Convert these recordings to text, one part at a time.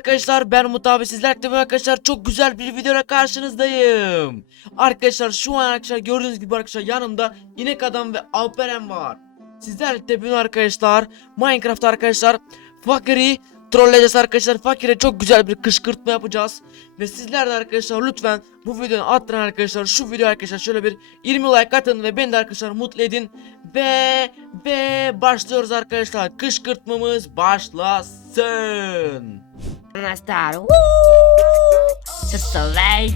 Arkadaşlar ben Umut abi sizlerle ve arkadaşlar çok güzel bir videoya karşınızdayım. Arkadaşlar şu an arkadaşlar gördüğünüz gibi arkadaşlar yanımda inek adam ve Alperen var. Sizlerle de bugün arkadaşlar Minecraft arkadaşlar Fakir'i trolleyeceğiz arkadaşlar. Fakir'e çok güzel bir kışkırtma yapacağız. Ve sizler de arkadaşlar lütfen bu videonun altına arkadaşlar şu video arkadaşlar şöyle bir 20 like atın ve beni de arkadaşlar mutlu edin. Ve ve başlıyoruz arkadaşlar. Kışkırtmamız başlasın.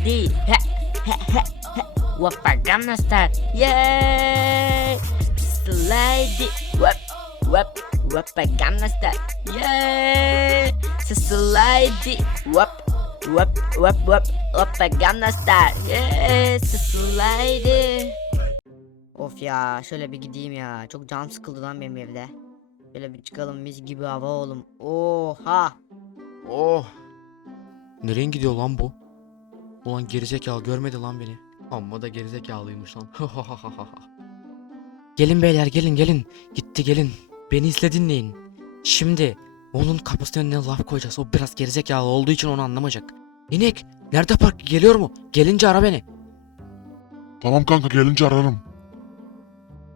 He. Whoppa Gangnam Style. Yay! Whoop, whoop, whoppa Gangnam Style. Yay! Whoop, whoop, whoop, whoop, whoppa Gangnam Style. Yay! Sister lady. Of ya şöyle bir gideyim ya. Çok canım sıkıldı lan benim evde. Şöyle bir çıkalım mis gibi hava oğlum. Oha! Oh. Nereye gidiyor lan bu? Ulan gerizekalı görmedi lan beni. Amma da gerizekalıymış lan. gelin beyler gelin gelin. Gitti gelin. Beni izle dinleyin. Şimdi onun kapısının önüne laf koyacağız. O biraz gerizekalı olduğu için onu anlamayacak. İnek nerede park geliyor mu? Gelince ara beni. Tamam kanka gelince ararım.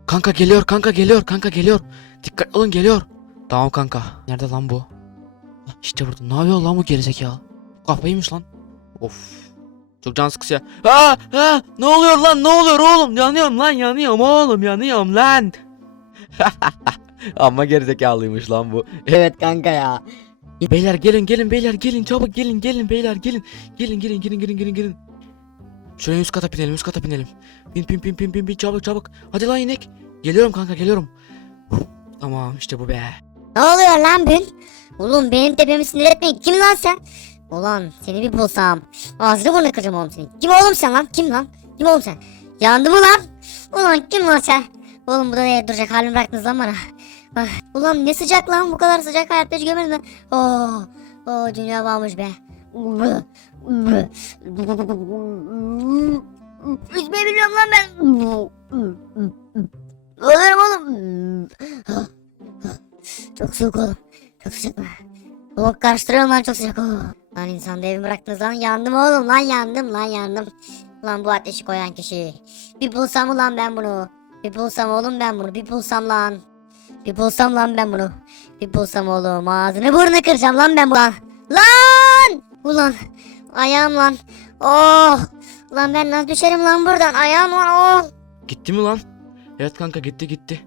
Kanka geliyor kanka geliyor kanka geliyor. Dikkat olun geliyor. Tamam kanka. Nerede lan bu? İşte burada. Ne yapıyor lan bu gerizekalı? Kafayıymış lan. Of. Çok can sıkıcı. Ha ha ne oluyor lan ne oluyor oğlum? Yanıyorum lan yanıyorum oğlum yanıyorum lan. Amma gerizekalıymış lan bu. Evet kanka ya. Beyler gelin gelin beyler gelin çabuk gelin gelin beyler gelin. Gelin gelin gelin gelin gelin gelin. Şuraya üst kata binelim üst kata binelim. Bin bin bin bin bin bin çabuk çabuk. Hadi lan inek. Geliyorum kanka geliyorum. Tamam işte bu be. Ne oluyor lan Bül? Oğlum benim tepemi sinir etmeyin. Kim lan sen? Ulan seni bir bulsam. Ağzını burnunu kıracağım oğlum seni. Kim oğlum sen lan? Kim lan? Kim oğlum sen? Yandı mı lan? Ulan kim lan sen? Oğlum burada ne duracak halimi bıraktınız lan bana. Ah, Ulan ne sıcak lan bu kadar sıcak hayatta hiç görmedim ben. Oo, oo dünya varmış be. Çok soğuk oğlum. Çok sıcak mı? Soğuk karıştırıyorum lan çok sıcak oğlum. Lan insan da evimi bıraktınız lan yandım oğlum lan yandım lan yandım. Lan bu ateşi koyan kişi. Bir bulsam ulan ben bunu. Bir bulsam oğlum ben bunu bir bulsam lan. Bir bulsam lan ben bunu. Bir bulsam oğlum ağzını burnunu kıracağım lan ben bu lan. Lan! Ulan ayağım lan. Oh! Lan ben nasıl düşerim lan buradan ayağım lan oh! Gitti mi lan? Evet kanka gitti gitti.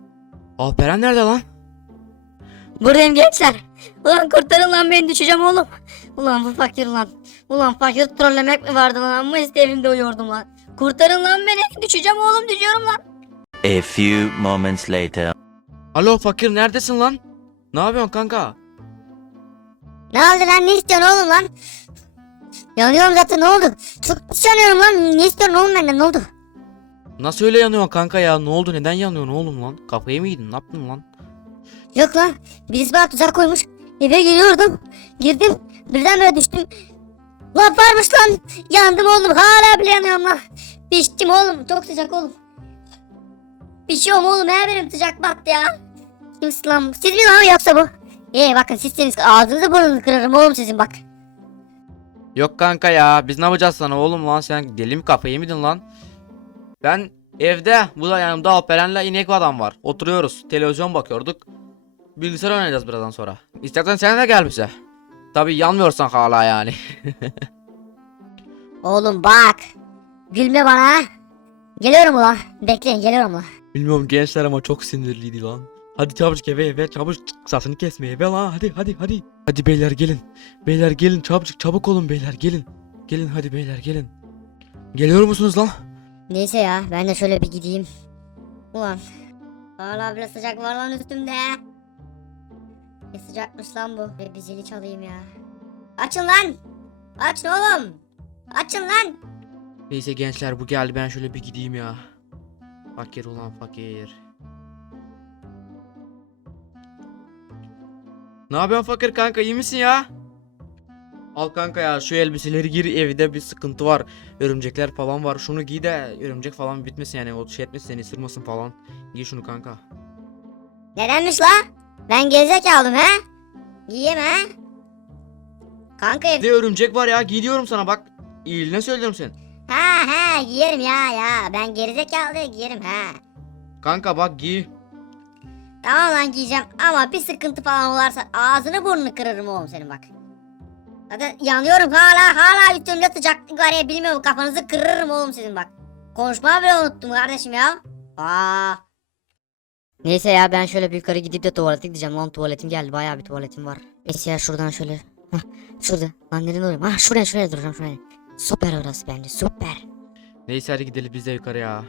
Alperen nerede lan? Buradayım gençler. Ulan kurtarın lan beni düşeceğim oğlum. Ulan bu fakir lan. Ulan fakir trollemek mi vardı lan ama işte evimde uyuyordum lan. Kurtarın lan beni. Düşeceğim oğlum düşüyorum lan. A few moments later. Alo fakir neredesin lan? Ne yapıyorsun kanka? Ne oldu lan ne istiyorsun oğlum lan? Yanıyorum zaten ne oldu? Çok pis yanıyorum lan. Ne istiyorsun oğlum benden ne oldu? Nasıl öyle yanıyorsun kanka ya? Ne oldu? Neden yanıyorsun oğlum lan? Kafayı mı yedin? Ne yaptın lan? Yok lan. Birisi bana tuzak koymuş. Eve giriyordum. Girdim. Birden böyle düştüm. Lan varmış lan. Yandım oğlum. Hala bile yanıyorum lan. Piştim oğlum. Çok sıcak oğlum. Pişiyorum oğlum. Her benim sıcak battı ya. Kimsin lan? Siz mi lan yoksa bu? İyi bakın sizseniz ağzınızı burnunuzu kırarım oğlum sizin bak. Yok kanka ya. Biz ne yapacağız sana oğlum lan? Sen deli mi kafayı mı yedin lan? Ben evde. Bu da yanımda Alperen'le inek adam var. Oturuyoruz. Televizyon bakıyorduk. Bilgisayar oynayacağız birazdan sonra. İstersen sen de gel bize. Tabi yanmıyorsan hala yani. Oğlum bak. Gülme bana. Geliyorum ulan. Bekleyin geliyorum ulan. Bilmiyorum gençler ama çok sinirliydi lan. Hadi çabucak eve eve çabucak sasını kesme eve lan hadi hadi hadi. Hadi beyler gelin. Beyler gelin çabucak çabuk olun beyler gelin. Gelin hadi beyler gelin. Geliyor musunuz lan? Neyse ya ben de şöyle bir gideyim. Ulan. Hala bile sıcak var lan üstümde. Ne sıcakmış lan bu. Ve bir zili çalayım ya. Açın lan. Açın oğlum. Açın lan. Neyse gençler bu geldi ben şöyle bir gideyim ya. Fakir ulan fakir. Ne yapıyorsun fakir kanka iyi misin ya? Al kanka ya şu elbiseleri gir evde bir sıkıntı var. Örümcekler falan var. Şunu giy de örümcek falan bitmesin yani o şey etmesin seni ısırmasın falan. Giy şunu kanka. Nedenmiş la? Ben gerizekalı he? Giyeyim he? Kanka Bir de örümcek var ya gidiyorum sana bak. İyiliğine söylüyorum sen. ha ha giyerim ya ya. Ben gerizekalı giyerim ha. Kanka bak giy. Tamam lan giyeceğim ama bir sıkıntı falan olursa ağzını burnunu kırarım oğlum senin bak. Hadi yanıyorum hala hala üstümde sıcaklık var ya bilmiyorum kafanızı kırarım oğlum sizin bak. Konuşmayı bile unuttum kardeşim ya. Aa. Neyse ya ben şöyle bir yukarı gidip de tuvalete gideceğim lan tuvaletim geldi bayağı bir tuvaletim var. Neyse ya şuradan şöyle. Hah şurada lan nereye durayım? Hah şuraya şuraya duracağım şuraya. Süper orası bence süper. Neyse hadi gidelim biz de yukarı ya.